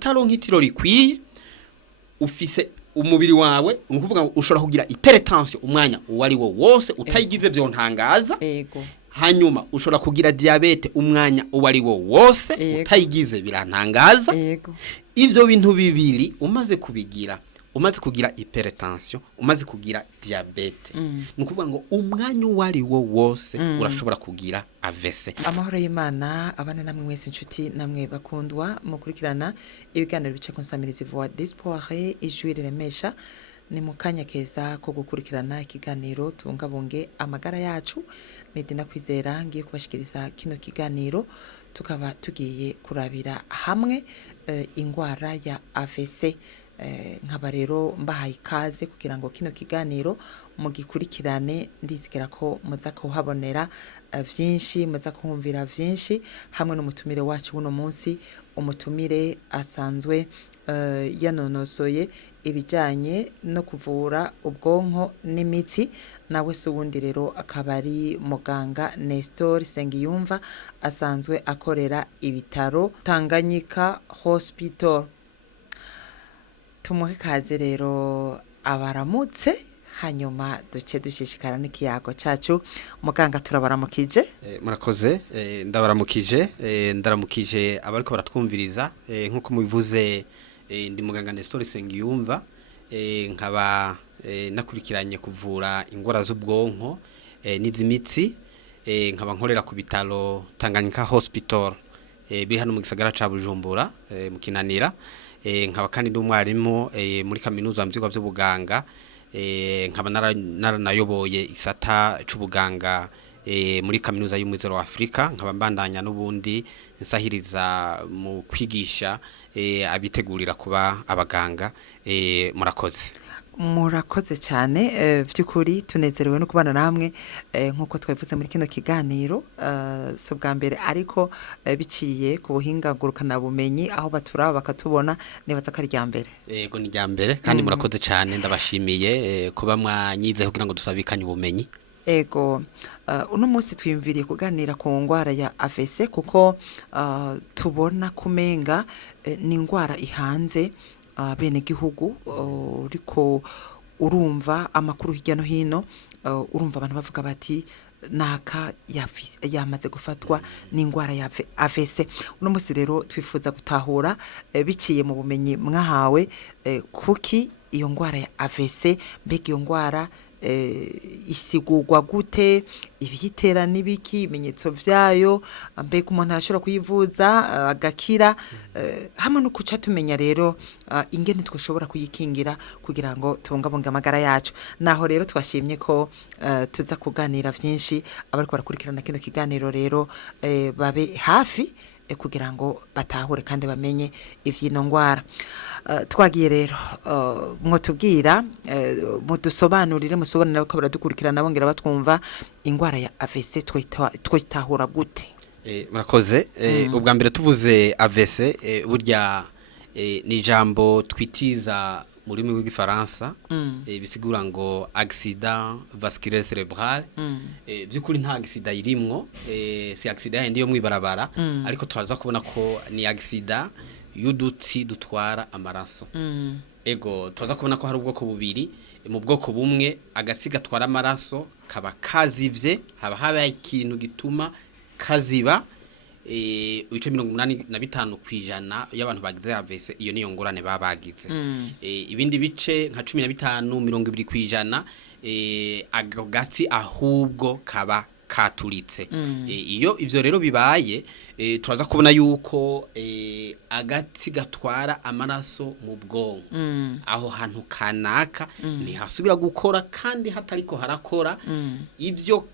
utaronka itiro rikwiye ufise umubiri wawe nukuvuga ngo ushobora kugira hypertension umwanya uwari wo wose utayigize byo ntangaza Ego. hanyuma ushobora kugira diabete umwanya uwari wo wose utayigize birantangaza Ego. ivyo bintu bibiri umaze kugira hypertension umaze kugira diabete nukuvuga ngo umwanya uwari wo wose urashobora kugira AVC. Amahoro y'Imana abana namwe mwese inshuti namwe bakundwa mukurikirana ibiganiro bice konsamirizi voix d'espoir ijwi riremesha ni mukanya keza ko gukurikirana ikiganiro tubungabunge amagara yacu. Medina Kwizera ngiye kubashikiriza kino kiganiro tukaba tugiye kurabira hamwe ingwara ya AVC. Nkaba rero mbahaye ikaze kugira ngo kino kiganiro mugikurikirane ndizigera ko muza kuhabonera vyinshi muza kumvira vyinshi hamwe n'umutumire wacu buno munsi. Umutumire asanzwe yanonosoye ibijanye no kuvura ubwonko n'imitsi nawe se ubundi rero akaba ari muganga Nestor Sengiyumva asanzwe akorera ibitaro Tanganyika Hospital. Tumuhe kaze rero abaramutse hanyuma duce dushishikara n'ikiyago cacu. Muganga turabaramukije. Murakoze ndabaramukije ndaramukije abariko baratwumviriza nkuko mubivuze ndi muganga Nestor Sengiyumva nkaba nakurikiranye kuvura ingwara z'ubwonko n'izimitsi nkaba nkorera ku bitaro Tanganyika Hospital biri hano mu gisagara ca Bujumbura mu Kinanira. Nkaba kandi ndumwarimu muri kaminuza mu vyigwa vy'ubuganga nkaba naranayoboye isata c'ubuganga muri kaminuza y'umwizero wa Afrika nkaba mbandanya n'ubundi nsahiriza mu kwigisha abitegurira kuba abaganga. Murakoze. Murakoze cyane vy'ukuri tunezerewe no kubana namwe nkuko twavuze muri kino kiganiro so bwa mbere ariko biciye ku buhinga ngurukana bumenyi aho baturaba bakatubona nibaza ko ari rya mbere. Yego ni rya mbere kandi murakoze cyane ndabashimiye kuba mwanyize kugira ngo dusabikanye ubumenyi. Ego uno munsi twiyumviriye kuganira ku ngwara ya AVC kuko tubona kumenga ni ingwara ihanze bene gihugu uriko urumva amakuru hirya no hino urumva abantu bavuga bati naka yamaze gufatwa n'ingwara ya AVC. Uno munsi rero twifuza gutahura biciye mu bumenyi mwahawe kuki iyo ngwara ya AVC mbega iyo ngwara isigurwa gute ibiyitera nibiki ibimenyetso vyayo mbega umuntu arashobora kuyivuza agakira hamwe no kuca tumenya rero ingene twashobora kuyikingira kugira ngo tubungabunge amagara yacu. Naho rero twashimye ko tuza kuganira vyinshi abariko barakurikirana kino kiganiro rero babe hafi kugira ngo batahure kandi bamenye ivyino ngwara. Twagiye rero mwotubwira mudusobanurire musobanurira ko baradukurikirana bongera batwumva ingwara ya AVC twitahura gute. Murakoze. Ubwa mbere tuvuze AVC burya ni jambo twitiza muri mu gifaransa bisigura ngo accident vasculaire cérébral. Byukuri nta accident irimwo si accident yindi yo mwibarabara ariko turaza kubona ko ni accident y'udutsi dutwara amaraso. Ego turaza kubona ko hari ubwoko bubiri. Mu bwoko bumwe agasi gatwara amaraso kaba kazivye haba ikintu gituma kaziba ibice 85% y'abantu bagize AVC iyo niyo ngorane babagize. Ibindi bice nka 15-20% agasi ahubwo kaba katuritse. Iyo ivyo rero bibaye turaza kubona yuko agatsi gatwara amaraso mu bwonko aho hantu kanaka ntihasubira gukora kandi hatariko harakora ivyo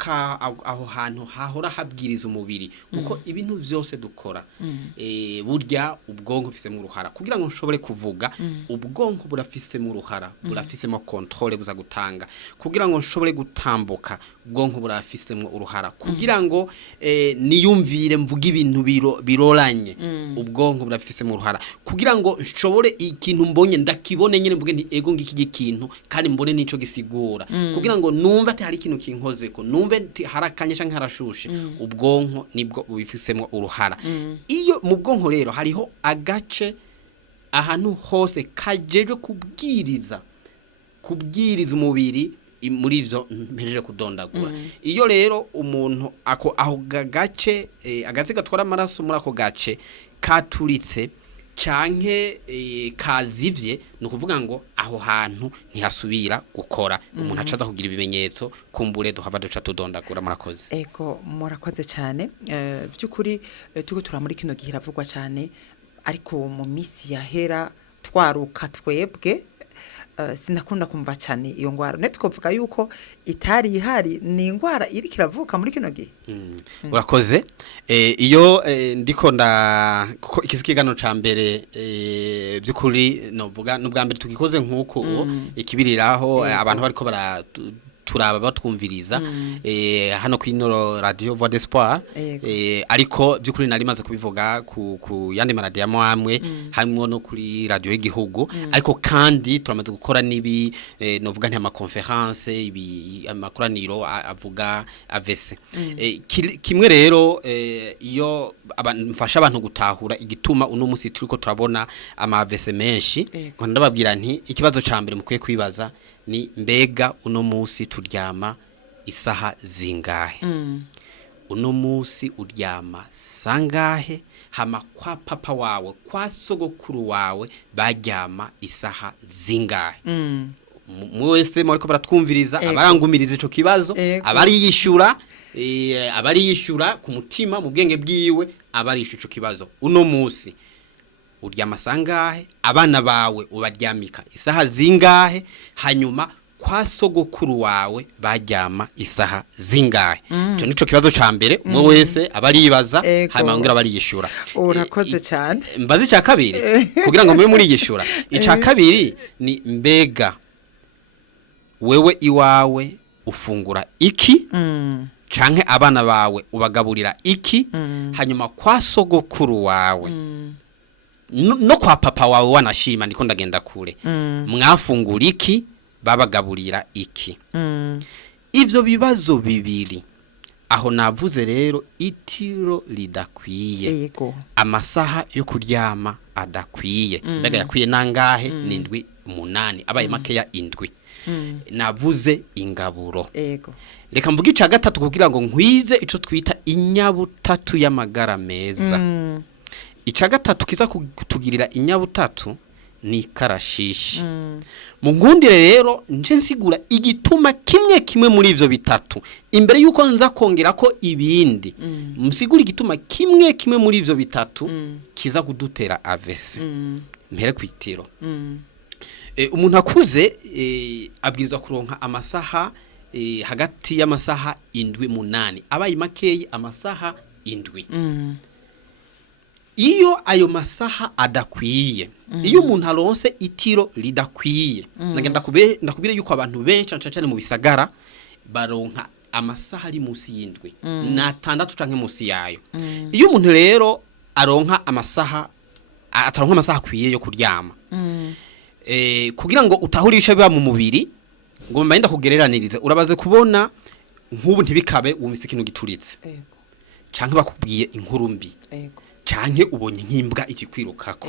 aho hantu hahora habwiriza umubiri kuko ibintu vyose dukora burya ubwonko bufise mu ruhara kugira ngo nshobore kuvuga ubwonko burafise mu ruhara burafise mo controle buza gutanga kugira ngo nshobore gutambuka ubwonko burafise mu ruhara kugira ngo niyumvire mvuga ibintu biroranye ubwonko burafise mu ruhara kugira ngo nshobore ikintu mbonye ndakibone nyene mvuge nti ego ngiki gikintu kandi mbone nico gisigura kugira ngo numva ati hari ikintu kinkozeko numve harakanye canke harashushe ubwonko nibwo bubifisemo uruhara. Iyo mu bwonko rero hariho agace ahantu hose kajeje kubwiriza umubiri muri ivyo mpejeje kudondagura. Iyo rero umuntu aho gace agace gatwara amaraso muri ako gace katuritse canke kazivye no kuvuga ngo aho hantu ntihasubira gukora umuntu acaza kugira ibimenyetso kumbure duhava duca tudondagura. Murakoze. Ego murakoze cyane by'ukuri tuko turamuri kino gihiravugwa cyane ariko mu misi yahera twaruka twebwe sinakunda kumva cyane iyo ngwara ne tukovuga yuko itari ihari ni ingwara iri kiravuka muri kino gihe. Urakoze. Iyo ndiko kuko ikizikigano ca mbere by'ukuri novuga n'ubwa mbere tugikoze nkuko ikibiriraho abantu bariko turaba batwumviriza hano kwino radio Voix d'Espoir ariko by'ukuri nari maze kubivuga ku yandi maradi ya mwamwe harimo no kuri radio y'igihugu ariko kandi turamaze gukora nibi novuga nti ama conference amakoraniro avuga AVC kimwe rero iyo mfasha abantu gutahura igituma uno musi turiko turabona ama AVC menshi ndababwira nti ikibazo ca mbere mukwiye kwibaza ni mbega uno musi turyama isaha zingahe. Uno musi uryama sangahe hama kwa papa wawe kwa sogokuru wawe baryama isaha zingahe. Mwese muriko baratwumviriza abarangumiriza ico kibazo abari yishura ku mutima mu bwenge bwiwe abarisha ico kibazo. Uno musi uryama sangahe abana bawe ubaryamika isaha zingahe hanyuma kwa sogokuru wawe baryama isaha zingahe. Ico nico kibazo ca mbere umwe wese abaribaza hanyuma ngira bariyishura. Urakoze cyane. Mbazi ca kabiri kugira ngo mwe muri yishura. Ica kabiri ni mbega wewe iwawe ufungura iki canke abana bawe ubagaburira iki hanyuma kwa sogokuru wawe no kwa papa wawe wanashima ndiko ndagenda kure mwafungura iki babagaburira iki. Ivyo bibazo bibiri aho navuze rero itiro lidakwiye amasaha yo kuryama adakwiye ndaga yakwiye nangahe nindwi 8 abaye makeya indwi navuze ingaburo. Reka mvuga ica gatatu kugira ngo nkwize ico twita inyabutatu y'amagara meza. Ica gatatu kiza kutugirira inyabutatu ni karashishi. Mu ngundire rero nje nsigura igituma kimwe muri ivyo bitatu imbere yuko nza kongera ko ibindi msigura igituma kimwe muri ivyo bitatu kiza kudutera AVC. Mpere kwitiro umuntu akuze abwirizwa kuronka amasaha hagati y'amasaha 7-8 abaye makeyi amasaha 7. Iyo ayo masaha adakwiye iyo umuntu aronse itiro lidakwiye ndakubire yuko abantu benshi cyane mu bisagara baronka amasaha ari munsi y'indwi na 6 canke munsi yayo. Iyo umuntu rero aronka amasaha ataronka amasaha akwiye yo kuryama kugira ngo utahurisha biba mu mubiri ngo mbayenda kugereranirize urabaze kubona nk'ubu ntibikabe wumvise ikintu gituritse canke bakubwiye inkuru mbi canke ubonye nk'imbwa ikikwirukako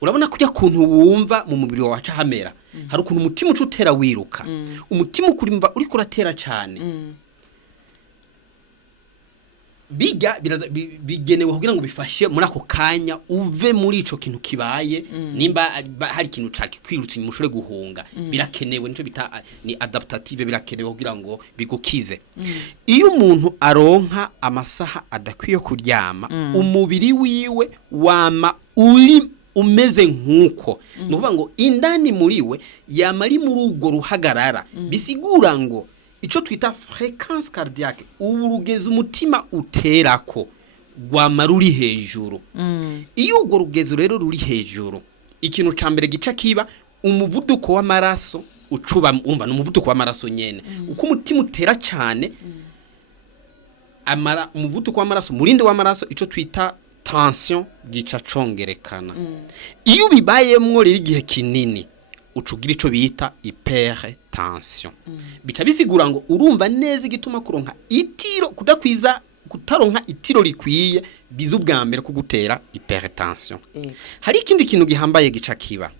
urabona kujya kuntu wumva mu mubiri wacu hamera hari ukuntu umutima ucutera wiruka umutima ukurimva uri kuratera cyane bigenewe kugira ngo bifashe muri ako kanya uve muri ico kintu kibaye nimba hari ikintu caki kwirutse mushore guhunga birakenewe nico bita ni adaptative birakenewe kugira ngo bigukize. Iyo umuntu aronka amasaha adakwiye kuryama umubiri wiwe wama uri umeze nkuko nuvuga ngo indani muriwe yamari muri ugo ruhagarara bisigura ngo ico twita fréquence cardiaque urugeze umutima uterako gwama ruri hejuru. Iyo ugo rugezo rero ruri hejuru ikintu ca mbere gica kiba umuvuduko w'amaraso ucuba umva n'umuvuduko w'amaraso nyene uko umutima utera cyane umuvuduko w'amaraso murinde w'amaraso ico twita tension gica congerekana. Iyo bibayemwo riri gihe kinini ucugira ico bita hypertension bica bisigura ngo urumva neza igituma kuronka itiro kudakwiza kutaronka itiro rikwiye biza ubwa mbere kugutera hypertension. Ego. Hari ikindi kintu gihambaye gica kiba.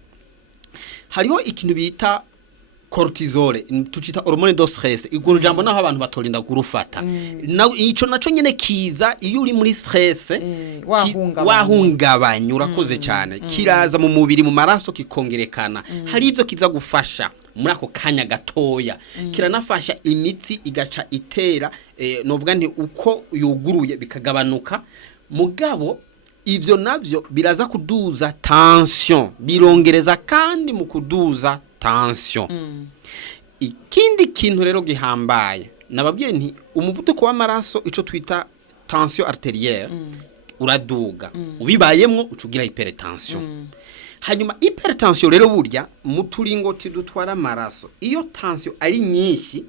Hariho ikintu bita cortisol, tucita hormone de stress. Iguru jambo naho abantu batorinda kurufata. Ico naco nyene kiza iyo uri muri stress wahungabanya urakoze cyane. Kiraza mu mubiri mu maraso kikongerekana. Hari ivyo kiza gufasha muri ako kanya gatoya. Kiranafasha imitsi igaca itera novuga nti uko yuguruye bikagabanuka. Mugabo ivyo navyo biraza kuduza tension, birongereza kandi mu kuduza tension. Ikindi kintu rero gihambaye nababwiye nti umuvuduko w'amaraso ico twita tension arterielle uraduga, ubibayemwo ucugira hypertension. Hanyuma hypertension rero burya mu turingoti dutwara amaraso iyo tension ari nyinshi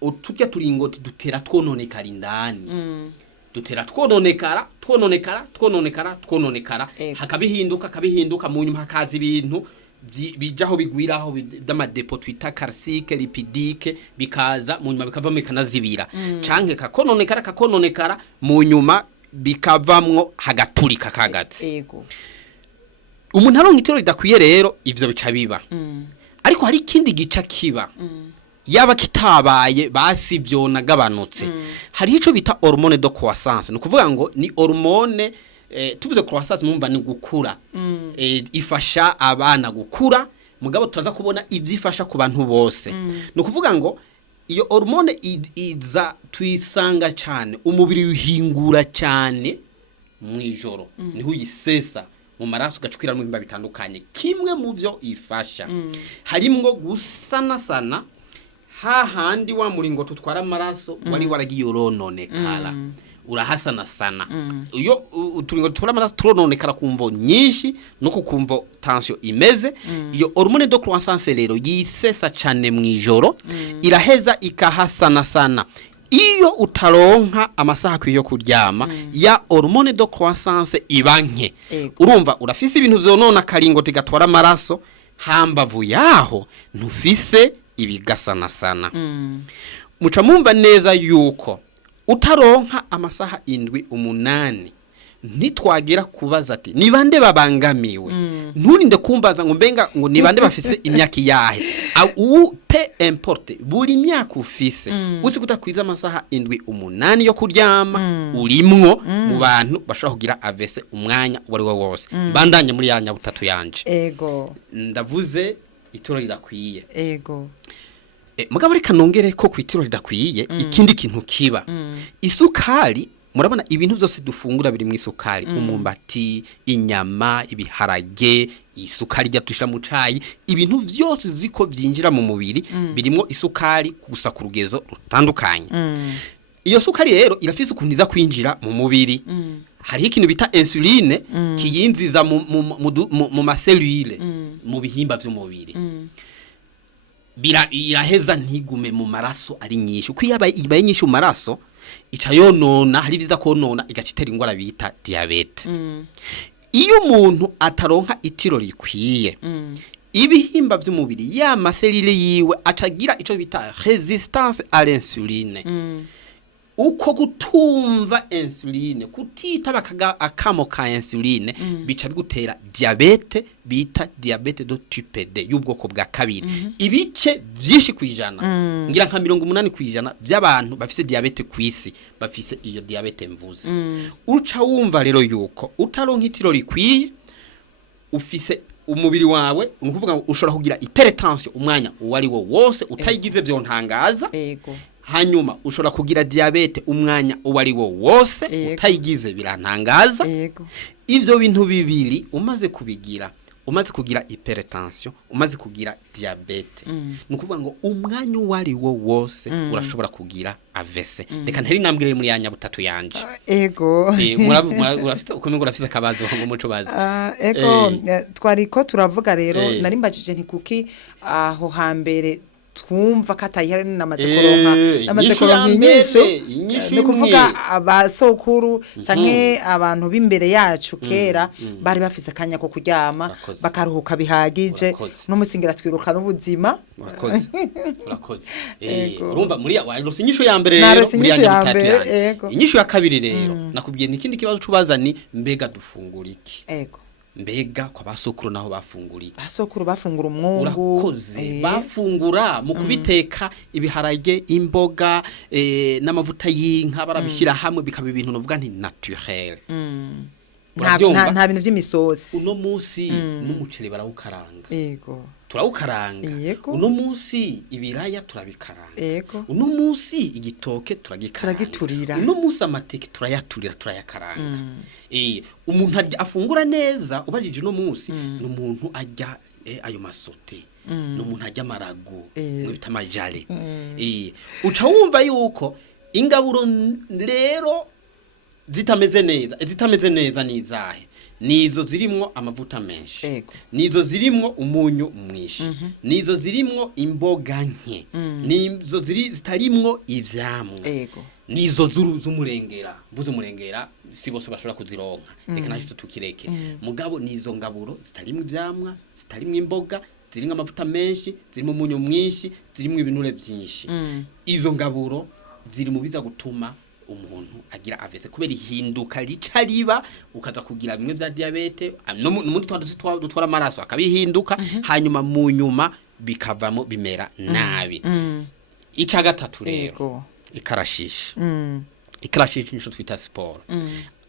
utujya turingoti dutera twononekara indani. Dutera twononekara hakabihinduka mu nyuma hakaza ibintu bijaho bigwiraho d'amadepo twita calcique lipidique bikaza mu nyuma bikava mekanazibira canke kakononekara mu nyuma bikavamwo hagaturika kagatse. Ego. Umuntu aronka itiro ridakwiye rero ivyo bica biba. Ariko hari ikindi gica kiba. Yaba kitabaye basi byo nagabanutse. Hari ico bita hormone de croissance. Nukuvuga ngo ni hormone tuvuze croissance mumva ni gukura. Ifasha abana gukura, mugabo turaza kubona ivyifasha ku bantu bose. Nukuvuga ngo iyo hormone iza tuyisanga cyane umubiri uhingura cyane mwijoro. Niho uyisesa mu maraso gacukira mu bimba bitandukanye. Kimwe mu byo ifasha harimwo gusana hahandi wa muringo tutwara amaraso wari waragiye urononekara urahasana sana. Iyo uturingo tutwara amaraso turononekara kumvo nyinshi no kukumvo tension imeze. Iyo hormone de croissance rero yisesa cyane mwijoro iraheza ikahasana sana. Iyo utaronka amasaha kwiyo kuryama ya hormone de croissance ibanke. Urumva urafise ibintu zonona karingo tigatwara amaraso hambavu yaho ntufise ibigasana sana. Muca mumva neza yuko utaronka amasaha 7-8 ntitwagera kubaza ati ni bande babangamiwe. Nturinde kumbaza ngo mbenga ngo ni bande bafise imyaka yahe. Au pe importe buri myaka ufise uzi kutakwiza amasaha 7-8 yo kuryama urimwo mu bantu bashobora kugira AVC umwanya wari wo wose. Bandanye muri yanya butatu yanje. Ego. Ndavuze itoro ridakwiye. Ego. Mugabo reka nongere ko kwitiro ridakwiye ikindi kintu kiba. Isukari murabona ibintu byose dufungura biri mu isukari. Umumbati, inyama, ibiharage, isukari ryatushira mu cayi, ibintu byose ziko byinjira mu mubiri birimo isukari gusa ku rugezo rutandukanye. Iyo sukari rero irafise ukuntu kwinjira mu mubiri. Hari ikintu bita insuline kiyinziza mu maselule mu bihimba by'umubiri. Iraheza ntigume mu maraso ari nyinshi. Uko ibaye nyinshi mu maraso ica yonona, hari biza konona igacitera ingwara bita diabete. Iyo umuntu ataronka itiro rikwiye ibihimba by'umubiri ya maselile yiwe acagira ico bita resistance à l'insuline. Uko gutumva insuline kutita bakaga akamo ka insuline bica bigutera diabete bita diabete de type D y'ubwoko bwa kabiri. Ibice byinshi kwijana ngira nka 80 kwijana by'abantu bafise diabete kwisi bafise iyo diabete mvuze. Uca wumva rero yuko utaronka itiro rikwiye ufise umubiri wawe nukuvuga ngo ushobora kugira hypertension umwanya wari wo wose utayigize byo ntangaza. Ego. Hanyuma ushobora kugira diabete umwanya uwari wo wose utayigize birantangaza. Ivyo bintu bibiri umaze kubigira, umaze kugira hypertension, umaze kugira diabete, nukuvuga ngo umwanya uwari wo wose urashobora kugira AVC. Reka ntari nambwire muri yanya butatu yanje. Ego. Urafise uko urafise kabazo ngo muco baza. Ego twariko turavuga rero nari mbajije nti kuki aho hambere twumva ko atayihari namaze kuronka inyishu ni kuvuga abasokuru canke abantu b'imbere yacu kera bari bafise akanya ko kuryama bakaruhuka bihagije n'umusingira twiruka n'ubuzima. Urakoze urumva muri waronse inyishu ya mbere rero inyishu ya kabiri rero nakubwiye n'ikindi kibazo cubaza ni mbega dufungura iki. Mbega kwa basokuru naho bafunguriye basokuru bafungura umwungu urakoze bafungura mu kubiteka ibiharage imboga n'amavuta y'inka barabishira hamwe bikaba ibintu novuga nti naturel nta bintu by'imisosi. Uno musi n'umuceri barawukaranga turawukaranga uno musi ibiraya turabikaranga uno musi igitoke turagiturira uno musi amateke turayaturira turayakaranga umuntu afungura neza ubajije uno musi n'umuntu ajya ayo masote n'umuntu ajya marago mu bitamajale uca wumva yuko ingaburo rero zitameze neza nizahe nizo zirimwo amavuta menshi nizo zirimwo umunyu mwinshi nizo zirimwo imboga nke nizo zitarimwo ivyamwa nizo z'umurengera mvuze umurengera si bose bashobora kuzironka reka nacho tukireke mugabo nizo ngaburo zitarimwo ivyamwa zitarimwo imboga zirimwo amavuta menshi zirimo umunyu mwinshi zirimwo ibinure byinshi izo ngaburo ziri mu biza gutuma umuntu agira avese kubera ihinduka rica riba ukaza kugira bimwe vya diabete n'umundi dutwara amaraso akabihinduka hanyuma mu nyuma bikavamo bimera nabi. Ica gatatu rero ikarashishi nico twita sport.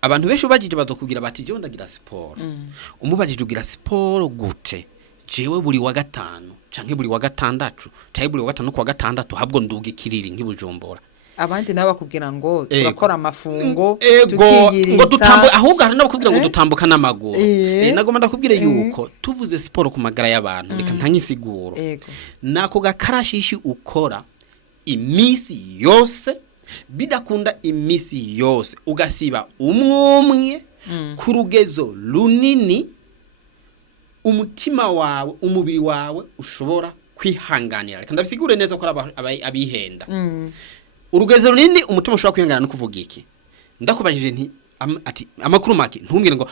Abantu benshi ubajije bazokugira bati je ndagira sport umubajije ugira sport gute jewe buri wa gatanu canke buri wa gatandatu canke buri wa gatanu kwa gatandatu habwo nduga ikiriri nk'ibujumbura abandi nabo bakubwira ngo turakora amafungo ngo dutambo ahubwo hari nabakubwira ngo dutambuka n'amaguru nagoma ndakubwire yuko tuvuze sport ku magara y'abantu reka ntanyisiguro nako gakarashishi ukora imisi yose bidakunda imisi yose ugasiba umwumwe ku rugezo runini umutima wawe umubiri wawe ushobora kwihanganira reka ndabisigure neza ko abihenda urugezo runini umutima ushobora kwihangana no kuvuga iki ndakubajije nti ati amakuru make ntumbwire ngo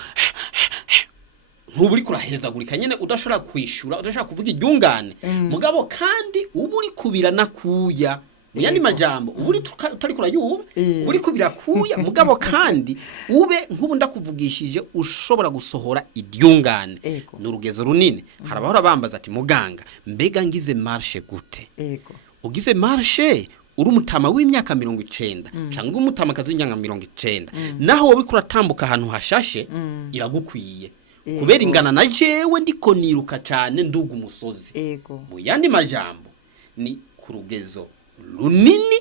ntuburi kurahezagurika nyene udashobora kwishura udashobora kuvuga iryungane mugabo kandi uburi kubira nakuya yani majambo uburi utari kurayuba uburi kubira kuya mugabo kandi ube nk'ubu ndakuvugishije ushobora gusohora iryungane n'urugezo runini harabahora bambaza ati muganga mbega ngize marche gute ugize marche uri umutama w'imyaka 90 cyangwa umutama kazi w'imyaka 90 naho wowe kuratambuka ahantu hashashe iragukwiye kubera ingana na jewe ndiko niruka cyane nduga umusozi mu yandi majambo ni ku rugezo runini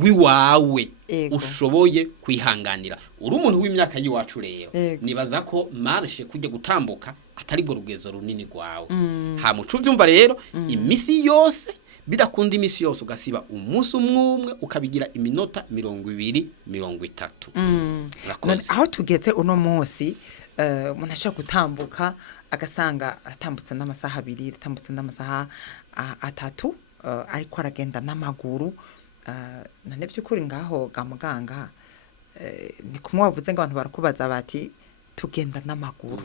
rwiwawe ushoboye kwihanganira uri umuntu w'imyaka yiwacu rero nibaza ko marche kujya gutambuka atari go rugezo runini rwawe ha mucu byumva rero imisi yose bidakunda imisi yose ugasiba umunsi umwe ukabigira iminota 20-30 aho tugeze uno munsi umuntu ashaka gutambuka agasanga atambutse n'amasaha 2 atambutse n'amasaha 3 ariko aragenda n'amaguru nane by'ukuri ngaho ga muganga ni kumwe wavuze ngo abantu barakubaza bati tugenda n'amaguru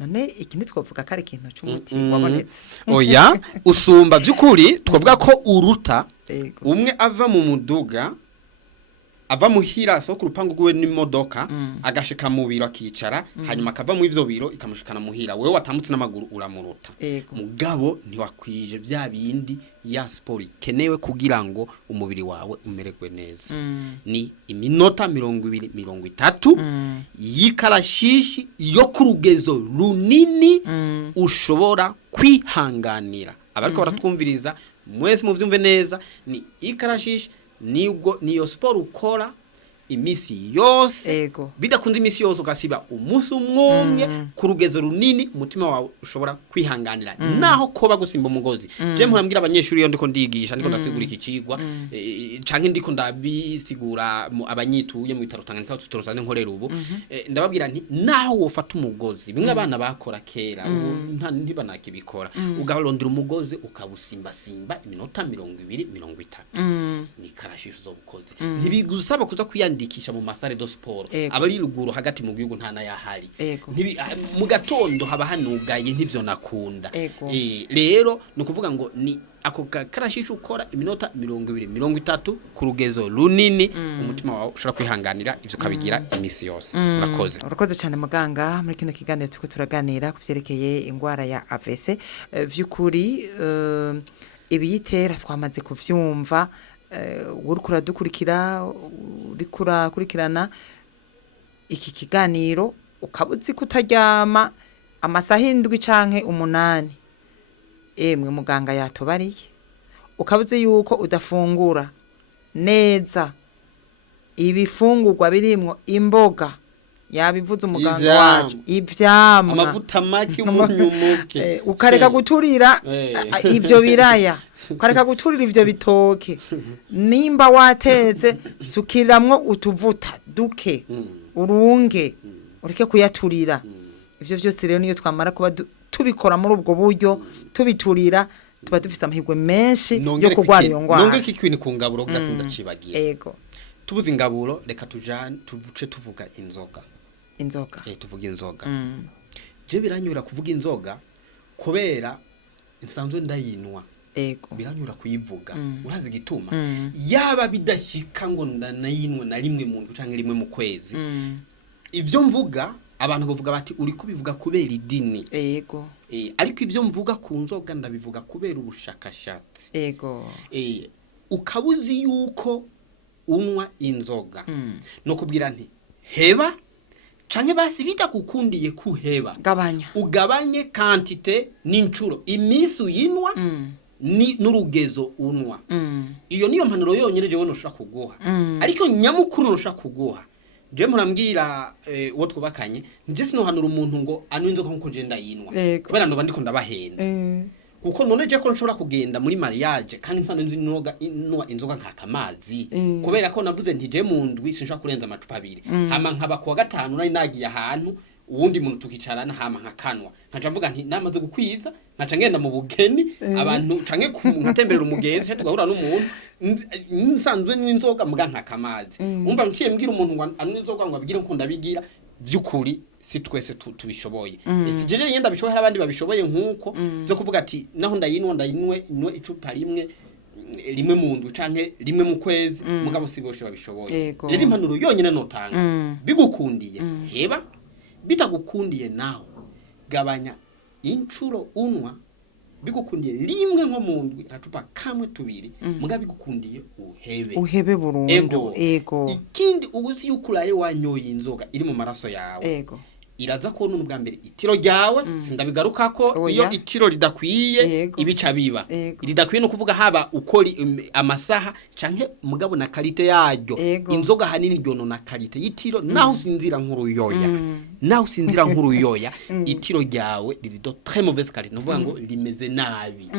none ikindi twavuga ko ari ikintu cy'umuti wabonetse oya usumba by'ukuri twavuga ko uruta umwe ava mu muduga ava muhira so ku rupangu gwe n'imodoka agashika mu biro akicara hanyuma akava mu ivyo biro ikamushikana muhira wewe watambutse n'amaguru uramuruta mugabo ntiwakwije bya bindi ya sport ikenewe kugira ngo umubiri wawe umererwe neza ni iminota 20-30 yikarashishi yo ku rugezo runini ushobora kwihanganira abariko baratwumviriza mwese muvyumve neza ni ikarashishi niyo sport ukora imisi yose Ego. bidakunze imisi yose ugasiba umunsi umwumwe ku rugezo runini umutima wawe ushobora kwihanganira naho koba gusimba umugozi je mpurambwira abanyeshuri iyo ndiko ndigisha ndiko ndasigura iki cigwa canke ndiko ndabisigura abanyituye mu bitaro Tanganyika tutorosane nkorera ubu ndababwira nti naho wofata umugozi bimwe abana bakora kera nta ntibanakibikora ugarondera umugozi ukabusimba simba iminota 20-30 ni karashisho zo bukozi ntibigusaba kuza kwiyandikisha mu masare do sport abari ruguru hagati mu gihugu ntana yahari mu gatondo haba hanugaye ntivyo nakunda rero no kuvuga ngo ni ako karashisho ukora iminota 20-30 ku rugezo runini umutima wawe ushobora kwihanganira ivyo kabigira imisi yose urakoze cyane muganga muri kino kiganiro tuko turaganira kuvyerekeye ingwara ya AVC vy'ukuri ibiyitera twamaze kuvyumva urukura dukurikira urikura kurikirana iki kiganiro ukabuzi kutaryama amasaha 7 canke 8 emwe muganga yatobariye ukabuze yuko udafungura neza ibifungurwa birimwo imboga yabivuze umuganga wacu ivyamwa amavuta make umunyumuke ukareka guturira ivyo biraya ukareka guturira ivyo bitoke nimba watetse sukiramwo utuvuta duke urunge ureke kuyaturira ivyo vyose rero niyo twamara kuba tubikora muri ubwo buryo tubiturira tuba dufise amahirwe menshi yo kugwara iyo ngwara nongere kikwini ku ngaburo gasinda cibagiye yego tuvuze ingaburo reka tuvuce tuvuga inzoga tuvuga inzoga je biranyura kuvuga inzoga kubera insanzwe ndayinwa biranyura kuyivuga urazi gituma yaba bidashika ngo ndanayinwa na rimwe mu ndwi canke rimwe mu kwezi ivyo mvuga abantu bavuga bati uri kubivuga kubera idini ariko ivyo mvuga ku nzoga ndabivuga kubera ubushakashatsi ukabuzi yuko unwa inzoga no kubwira nti heba canke basi bitakukundiye kuheba ugabanye quantité n'incuro imisi uyinwa ni n'urugezo unwa iyo niyo mpanuro yonyene jewe noshaka kuguha ariko nyamukuru noshaka kuguha je murambwira wo twubakanye nje sino hanura umuntu ngo anwe inzoga nkuko je ndayinwa kubera ndo bandiko ndabahenda kuko none je ko nshobora kugenda muri mariage kandi nsano nzi inzoga nkakamazi kubera ko navuze nti je mu ndwi sinshaka kurenza amacupa 2 hama nkaba kuwa gatanu nari nagiye ahantu uwundi muntu tukicarana hama nkakanwa nkaca mvuga nti namaze gukwiza nkaca ngenda mu bugeni abantu canke nkatemberera umugenzi tugahura n'umuntu nsanzwe n'inzoga muga nkakamazi umva nciye mbwira umuntu ngo anwe inzoga ngo abigire nko ndabigira vy'ukuri si twese tubishoboye sije yenda bishoboye abandi babishoboye nkuko byo kuvuga ati naho ndayinwe icupa rimwe mu ndwi canke rimwe mu kwezi mugabo siboshe babishoboye rero impanuro yonyene notanga bigukundiye heba bitagukundiye naho gabanya incuro unwa bigukundiye rimwe nko mu ndwi acupa kamwe 2 muga bigukundiye uhebe burundu ikindi ubuzi yukuraye wanyoye inzoga iri mu maraso yawe iraza ko n'ubwa mbere itiro ryawe sindabigaruka ko iyo itiro ridakwiye ibica biba ridakwiye no kuvuga haba ukori amasaha canke mugabo na kalite yaryo inzoga hanini ryono na kalite yitiro naho usinzira nkuru yoya itiro ryawe rirido très mauvaise qualité no vuga ngo limeze nabi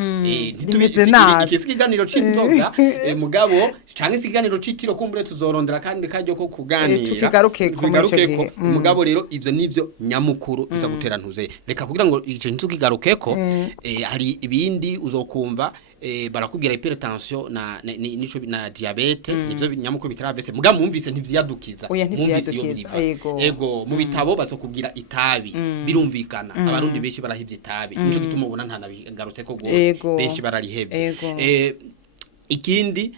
ikiganiro c'inzoga mugabo canke ikiganiro c'itiro kumbure tuzorondera kandi kajyo ko kuganira tukigaruke ko mugabo rero ivyo nivyo nyamukuru iza gutera ntuze reka kugira ngo ico ntukigarukeko hari ibindi uzokumva barakubwira hypertension na diabete nivyo nyamukuru bitaravese muga mwumvise ntivyadukiza ego mu bitabo bazokubwira itabi birumvikana abarundi benshi barahivye itabi nico gituma ubona ntana bigarutseko gose benshi bararihevye ikindi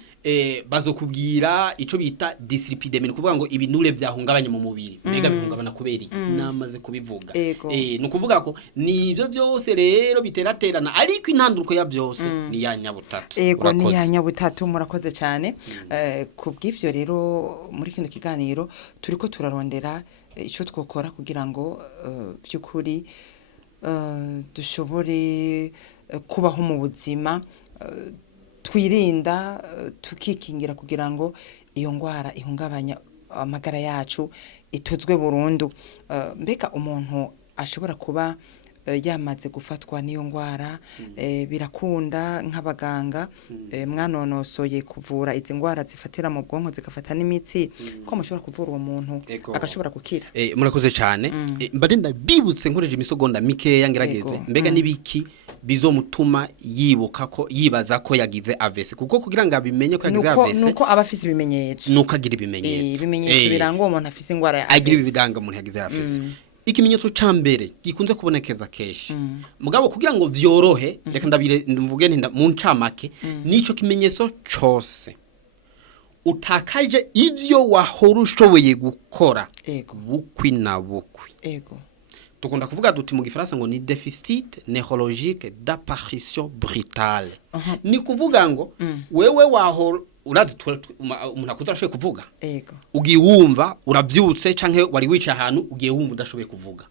bazokubwira ico bita dyslipidemie kuvuga ngo ibinure byahungabanye mu mubiri mbega bihungabana kubera iki namaze kubivuga no kuvuga ko nivyo byose rero biteraterana ariko intanduruko ya byose ni ya nyabutatu ni ya nyabutatu murakoze cyane kubw'ivyo rero muri kino kiganiro turiko turarondera ico twokora kugira ngo vy'ukuri dushobore kubaho mu buzima twirinda tukikingira kugira ngo iyo ngwara ihungabanya amagara yacu ituzwe burundu. Mbega umuntu ashobora kuba yamaze gufatwa n'iyo ngwara, birakunda nk'abaganga mwanonosoye kuvura izi ngwara zifatira mu bwonko zigafata n'imitsi, ko mushobora kuvura uwo muntu agashobora gukira. Murakoze cyane. Mbadenda bibutse nkoreje imisogonda mikeya ngerageze mbega nibiki bizomutuma yibaza ko yagize AVC, kuko kugira ngo abimenye ko yagize AVC nuko aba afise ibimenyetso, nuko agira ibimenyetso biranga uwo muntu afise ingwara ya AVC, agira ibidanga umuntu yagize AVC. Ikimenyetso cambere gikunze kubonekeza keshi mugabo kugira ngo vyorohe reka ndamvuge nti mu ncamake nico kimenyetso cose utakaje ivyo wahora ushoboye gukora bukwi na bukwi. Tukunda kuvuga duti mu gifaransa ngo ni déficit neurologique d'apparition brutale. Ni kuvuga ngo wewe wahora uradi umuntu akutashoboye kuvuga, ugiye wumva uravyutse canke wari wica ahantu ugiye wumva udashoboye kuvuga,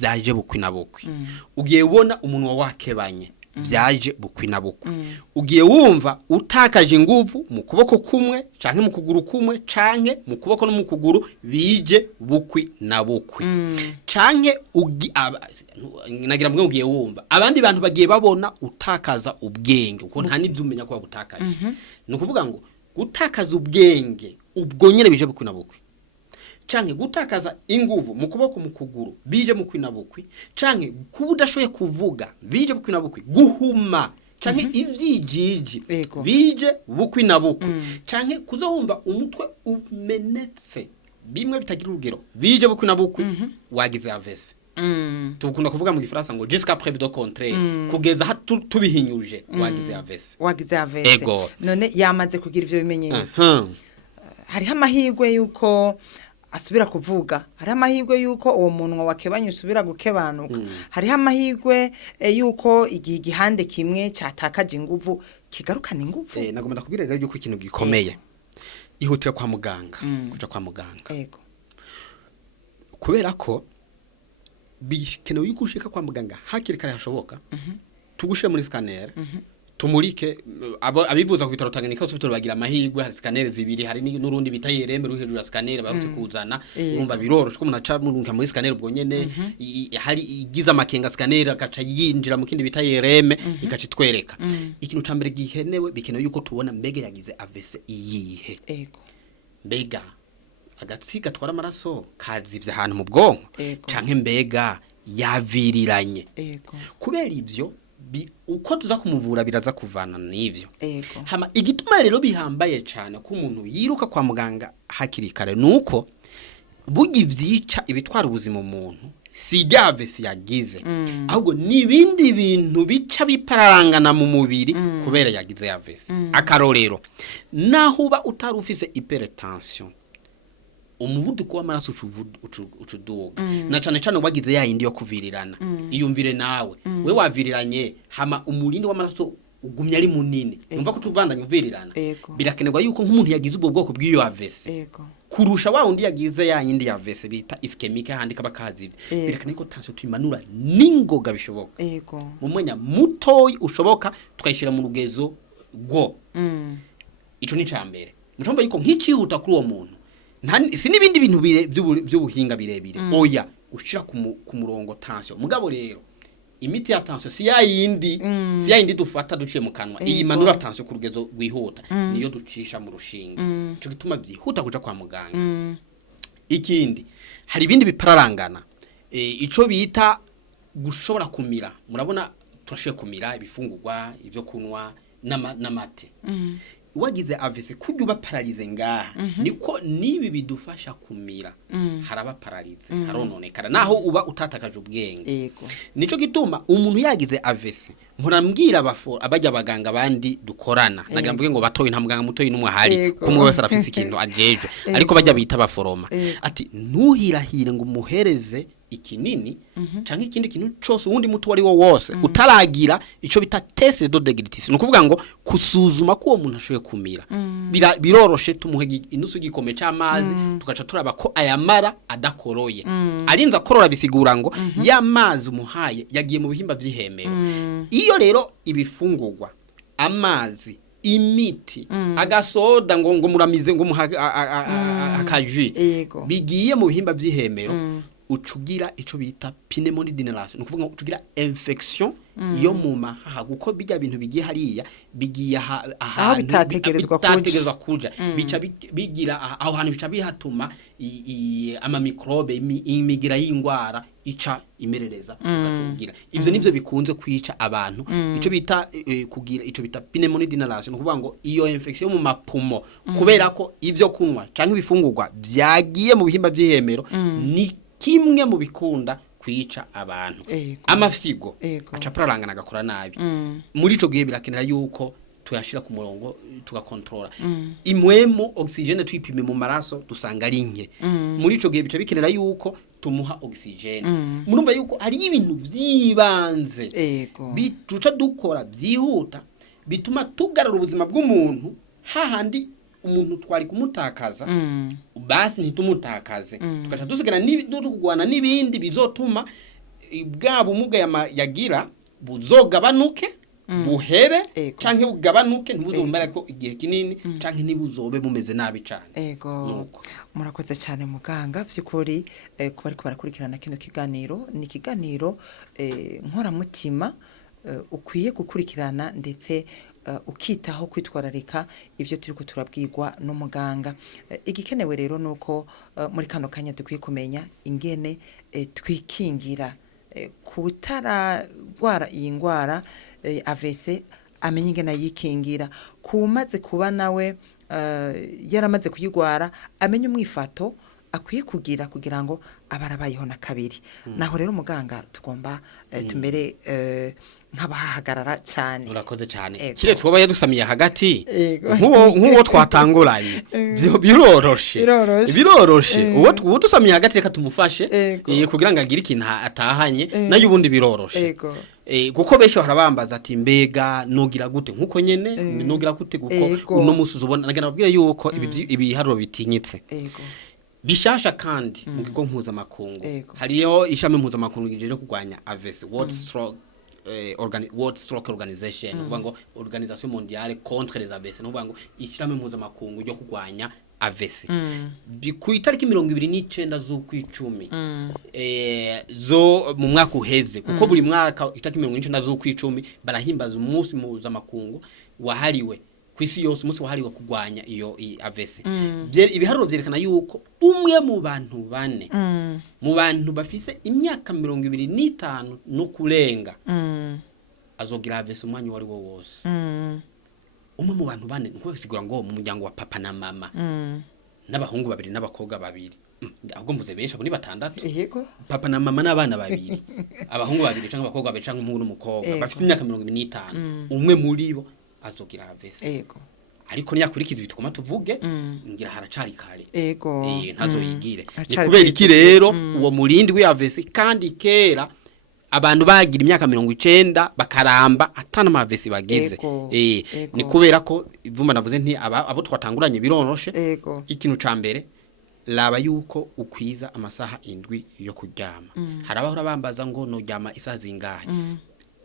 vyaje bukwi na bukwi. Ugiye ubona umuntu wakebanye, vyaje bukwi na bukwi. Ugiye wumva utakaje inguvu mu kuboko kumwe canke mu kuguru kumwe canke mu kuboko no mu kuguru, bije bukwi na bukwi. Canke nagira mbwe ugiye wumva abandi bantu bagiye babona utakaza ubwenge uko nta nivyo umenya ko wabutakaje. No kuvuga ngo gutakaza ubwenge ubwo nyene bije bukwi na bukwi, canke gutakaza inguvu mu kuboko mu kuguru bije bukwi na bukwi, canke kubudashoye kuvuga bije bukwi na bukwi, guhuma canke ivyijiji bije bukwi na bukwi, canke kuzohumva umutwe umenetse bimwe bitagira urugero bije bukwi na bukwi, wagize AVC. Tukunda kuvuga mu gifaransa ngo jusqu'à preuve de contraire, kugeza tubihinyuje wagize AVC. None yamaze kugira ivyo bimenyetso, hariho amahirwe yuko asubira kuvuga, hariho amahirwe yuko uwo muntu wakebanye usubira gukebanuka, hariho amahirwe yuko igihe igihande kimwe cyatakaje inguvu kigarukana inguvu. Nagomba kubwira rero yuko ikintu gikomeye ihutira kwa muganga, kuja kwa muganga. Kubera ko bikenewe yuko ushika kwa muganga hakiri kare hashoboka, tugushire muri scanner, tumurike abivuza ku bitaro Tanganyika hospital bagira amahirwe, hari scanner zibiri, hari n'urundi bita IRM ruri hejuru ya scanner barutse kuzana, urumva biroroshe ko umuntu aca muri scanner ubwo nyene, hari igiza amakenga scanner agaca yinjira mu kindi bita IRM igaca itwereka. Ikintu cambere gihenewe bikenewe yuko tubona mbege yagize AVC iyihe. Mbega agatsika twara amaraso kazivye ahantu mu bwonko canke mbega yaviriranye. Kubera ivyo uko tuza kumuvura biraza kuvana n'ivyo. Hama igituma rero bihambaye cyane ko umuntu yiruka kwa muganga hakiri kare nuko bugi vyica ibitwara ubuzima umuntu si AVC yagize, ahubwo nibindi bintu bica bipararangana mu mubiri kubera yagize AVC. Akarorero naho uba utari ufise hypertension, umuvuduko w'amaraso ucuduga, na cane cane wagize ya indi yo kuvirirana. Iyumvire nawe we waviriranye hama umurindi w'amaraso ugumya ari munini, umva ko tubandanye uvirirana, birakenerwa yuko nk'umuntu yagize ubwo bwoko bw'iyo AVC kurusha wa undi yagize ya yindi ya AVC bita ischemic handi kaba kazivye, birakenerwa ko tension tuyimanura ningoga bishoboka mu mwanya mutoyi ushoboka, tukayishira mu rugezo go. Ico ni cambere mushomba yuko nk'icihuta kuri uwo muntu si n'ibindi bintu by'ubuhinga birebire, oya ushira ku murongo tension. Mugabo rero imiti ya tension si ya yindi dufata duciye mu kanwa, iyi manura tension ku rugezo rwihuta niyo ducisha mu rushinge, cyo gituma byihuta kuja kwa muganga. Ikindi hari ibindi bipararangana, ico bita gushobora kumira. Murabona turashiye kumira ibifungurwa, ivyo kunwa n'amate. Wagize AVC kujya uba paralize ngaha, niko nibi bidufasha kumira haraba paralize, harononekara naho uba utatakaje ubwenge. Nico gituma umuntu yagize AVC murambwira abajya abaganga bandi dukorana, nagira mvuge ngo batoye nta muganga mutoyi numwe hari, kumwe wese arafise ikintu ajejwe, ariko bajya bita abaforoma, ati ntuhirahire ngo umuhereze ikinini canke ikindi kintu cyose uwundi mutu wari wo wose utaragira ico bita test de degritis. Nukuvuga ngo kusuzuma ko uwo muntu ashoboye kumira biroroshe, tumuhe inusu gikome cy'amazi tugaca turaba ko aya mara adakoroye, arinza korora bisigura ngo ya mazi umuhaye yagiye mu bihimba vy'ihemero. Iyo rero ibifungurwa, amazi imiti agasoda ngo muramize ngo akaji Yego. bigiye mu bihimba by'ihemero ucugira ico bita pneumonie d'inhalation nukuvuga ngo ucugira infection yo mu mahaha guko bijya bintu bigiye hariya bigiye ahantu bitategerezwa kuja bica bigira aho hantu bica bihatuma ama microbe imigira y'ingwara ica imerereza bacugira ivyo nivyo bikunze kwica abantu ico bita kugira ico bita pneumonie d'inhalation nukuvuga ngo iyo infection mu mapumo kubera ko ivyo kunwa canke ibifungurwa vyagiye mu bihimba by'ihemero ni kimwe mu bikunda kwica abantu amafyigo aca pararangana agakora nabi muri ico gihe birakenera yuko tuyashira ku murongo tugakontrola imwemo oxygene twipime mu maraso dusanga ari nke muri ico gihe bica bikenera yuko tumuha oxygene murumva yuko ari ibintu vyibanze bituca dukora vyihuta bituma tugarura ubuzima bw'umuntu hahandi umuntu twari kumutakaza basi ntitumutakaze tukaca dusigana n'utugwana n'ibindi bizotuma bwa bumuga yagira buzogabanuke buhere canke bugabanuke ntibuzomara ko igihe kinini canke ntibuzobe bumeze nabi cane ego murakoze cyane muganga by'ukuri kuba ariko barakurikirana kino kiganiro ni kiganiro nkoramutima ukwiye gukurikirana ndetse ukitaho kwitwararika ivyo turiko turabwirwa n'umuganga igikenewe rero nuko muri kano kanya dukwiye kumenya ingene twikingira kutaragwara iyi ngwara AVC amenye ingene yikingira kumaze kuba nawe yaramaze kuyigwara amenye umwifato akwiye kugira ngo abarabayeho na kabiri naho rero muganga tugomba tumere nk'abahagarara cyane urakoze cyane kire twoba yadusamiye hagati nk'uwo twatanguranye biroroshe uwo dusamiye hagati reka tumufashe kugira ngo agire ikintu atahanye nayo ubundi biroroshe kuko benshi barabambaza ati mbega nugira gute nkuko nyene nugira gute guko uno musi uzobona nagana babwire yuko ibiharuro bitinyitse bishasha kandi mu kigo mpuzamakungu hariyo ishami mpuzamakungu rije kurwanya AVC World Stroke Organization uvuga ngo Organisation Mondiale contre les AVC uvuga ngo ishami mpuzamakungu ryo kurwanya AVC ku itariki 29 z'ukwicumi zo mu mwaka uheze kuko buri mwaka itariki 29 z'ukwicumi barahimbaza umunsi mpuzamakungu wahariwe kwisi yose umunsi wahariwe kurwanya iyo AVC ibiharuro vyerekana yuko umwe mu bantu bane mu bantu bafise imyaka 25 no kurenga azogira AVC umwanya wari wo wose umwe mu bantu bane nuko bisigura ngo mu muryango wa papa na mama n'abahungu babiri n'abakobwa babiri ahubwo mvuze benshi abo ni batandatu papa na mama n'abana babiri abahungu babiri canke abakobwa babiri canke umuhungu n'umukobwa bafise imyaka 25 umwe muri bo azogira AVC ariko nyakurikiza bituma tuvuge ngira haracari kare ntazoyigire ni kubera iki rero uwo murindi wi AVC kandi kera abantu bagira imyaka 90 bakaramba atana AVC bagize ni kubera ko ivuma navuze nti abo twatanguranye bironoshe ikintu ca mbere laba yuko ukwiza amasaha 7 yo kuryama harabahora bambaza ngo no ryama isaha zingahe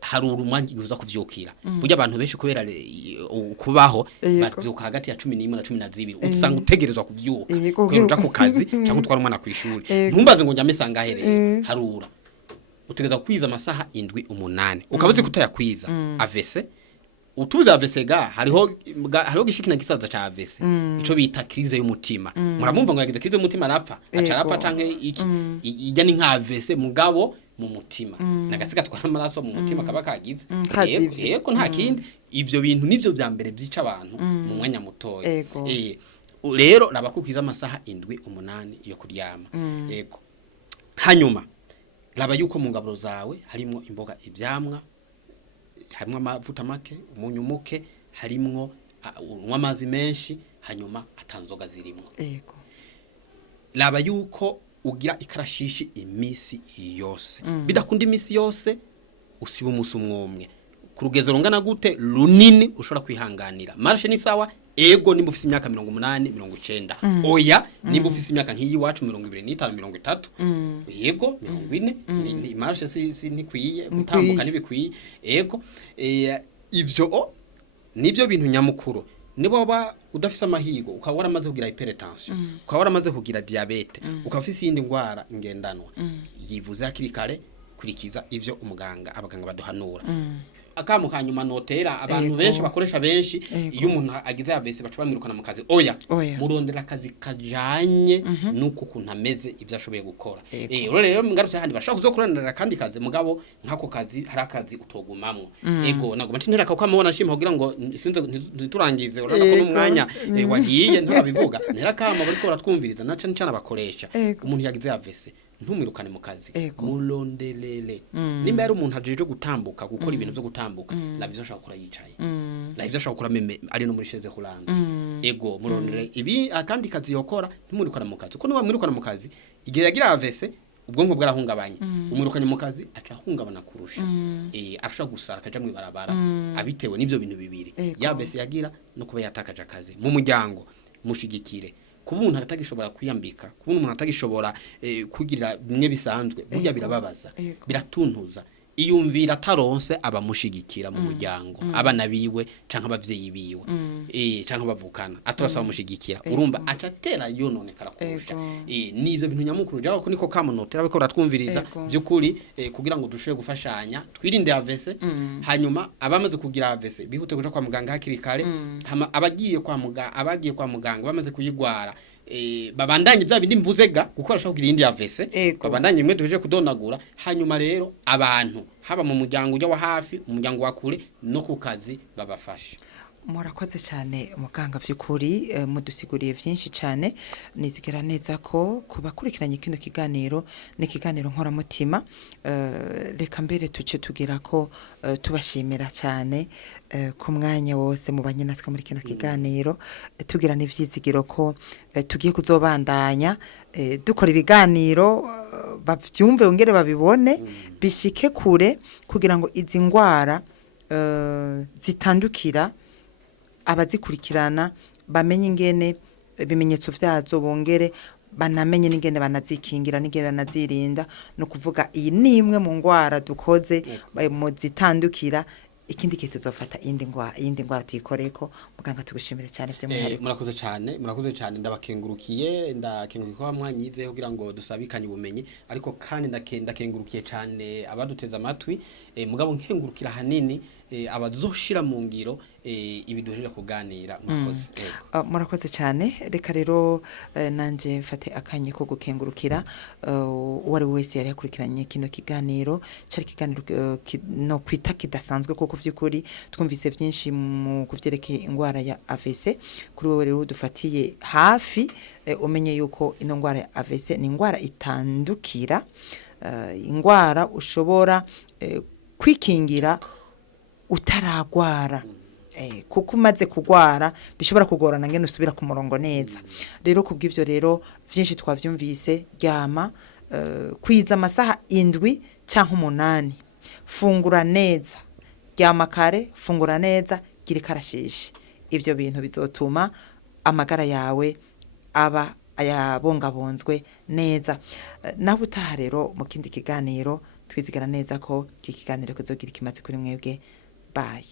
hari urumwangi uza kuvyukira burya abantu benshi kubera kubaho bavyuka hagati ya 11 na 12 usanga utegerezwa kuvyuka kuja ku kazi cyangwa utwara umwana ku ishuri ntumbaze ngo njame sangahereye harura utegeza kwiza amasaha 7-8 ukabuze kutayakwiza AVC utuza AVC hariho gishikina gisaza ca AVC ico bita crise y'umutima muramumva ngo yagize crise y'umutima arapfa acarapfa canke iki ijya ni nka AVC mugabo mu mutima nagasiga twara amaraso mu mutima kaba kagize yego nta kindi ivyo bintu nivyo vya mbere byica abantu mu mwanya mutoya rero nabakukwiza amasaha 7-8 yo kuryama yego hanyuma laba yuko mu ngaburo zawe harimo imboga ivyamwa harimo amavuta make umunyu muke harimo amazi menshi hanyuma atanzoga zirimo laba yuko ugira ikarashishi imisi yose bidakunda imisi yose usiba umunsi umwe ku rugezo rungana gute runini ushobora kwihanganira marche ni sawa ego nimba ufise imyaka 80 90 oya nimba ufise imyaka nk'iyi wacu 25 30 yego 40 ni marche si nikwiye gutambuka nibikwiye ego ivyo nibyo bintu nyamukuru nibo ba udafise amahigo ukaba waramaze kugira hypertension ukaba waramaze kugira diabete ukaba ufise iyindi ngwara ngendanwa yivuze hakiri kare kurikiza ivyo abaganga baduhanura akamu kanyuma notera abantu benshi bakoresha benshi iyo umuntu agize AVC baca bamwirukana mu kazi oya murondera akazi kajanye nuko kuntu ameze ivyo ashoboye gukora rero ngarutse handi bashaka kuzokuranira kandi kazi mugabo nkako kazi hari akazi utogumamwo nagoma ntera kakamubona shimpa kugira ngo sinze ntiturangize urana ko n'umwanya wagiye ntabivuga ntera kama bariko baratwumviriza naca ncana bakoresha umuntu yagize AVC ntumwirukane mu kazi murondelele nimba yari umuntu ajeje gutambuka gukora ibintu byo gutambuka navyo ashaka gukora yicaye navyo ashaka gukora meme ari no muri chaise roulante murondele ibi akandi kazi yokora ntumwirukane mu kazi uko niba mwirukana mu kazi igihe yagira AVC ubwonko bwarahungabanye umwirukanye mu kazi acahungabana kurusha arashaka gusara kaja mu ibarabara abitewe n'ivyo bintu bibiri ya AVC yagira no kuba yatakaje akazi mu muryango mushigikire kuba umuntu atagishobora kwiyambika kuba umuntu atagishobora kugira bimwe bisanzwe burya birababaza biratuntuza iyumvira ataronse abamushigikira mu muryango abana biwe canke abavyeyi biwe canke bavukana atorasa bamushigikira urumva acatera yononekara kurusha nivyo bintu nyamukuru jaho ko niko kamunotera bako ratwumviriza byukuri kugira ngo dushobe gufashanya twirinde AVC hanyuma abamaze kugira AVC bihute kuja kwa muganga hakiri kare abagiye kwa muganga bamaze kuyigwara babandanye bya bindi mvuzega gukoresha kugira indi AVC babandanye imwe duheje kudonagura hanyuma rero abantu haba mu muryango ujya wa hafi umuryango wa kure no ku kazi babafasha murakoze cyane muganga by'ukuri mudusiguriye byinshi cyane nizigera neza ko kubakurikiranye kino kiganiro n'ikiganiro nkoramutima reka mbere tuce tugira ko tubashimira cyane ku mwanya wose mu banyenatwe muri kino kiganiro tugira n'ivyizigiro ko tugiye kuzobandanya dukora ibiganiro bavyumve ongere babibone bishike kure kugira ngo izi ngwara zitandukira abazikurikirana bamenye ingene bimenyetso vyazo bongere banamenye n'ingene banazikingira n'ingene banazirinda no kuvuga iyi ni imwe mu ngwara dukoze mu zitandukira ikindi gihe tuzofata iyindi ngwara tuyikoreko muganga tugushimire cyane vyo muhari murakoze cyane ndabakengurukiye ko mwanyize kugira ngo dusabikanye ubumenyi ariko kandi ndakengurukiye cyane abaduteza amatwi mugabo nkengurukira hanini abazoshira mu ngiro ibiduhejeje kuganira murakoze cyane reka rero nanje mfate akanye ko gukengurukira uwari wese yari yakurikiranye kino kiganiro cyari kiganiro no kwita kidasanzwe kuko vy'ukuri twumvise byinshi mu kuvyerekeye ingwara ya AVC kuri wewe rero dufatiye hafi umenye yuko ino ngwara ya AVC ni ingwara itandukira ingwara ushobora kwikingira utaragwara kuko umaze kugwara bishobora kugorana ngene usubira ku murongo neza rero kubw'ivyo rero vyinshi twavyumvise ryama kwiza amasaha 7 canke 8 fungura neza ryama kare fungura neza gira karashishi ivyo bintu bizotuma amagara yawe aba ayabongabonzwe neza naho utaha rero mu kindi kiganiro twizigara neza ko iki kiganiro kizogira kimaze kuri mwebwe bye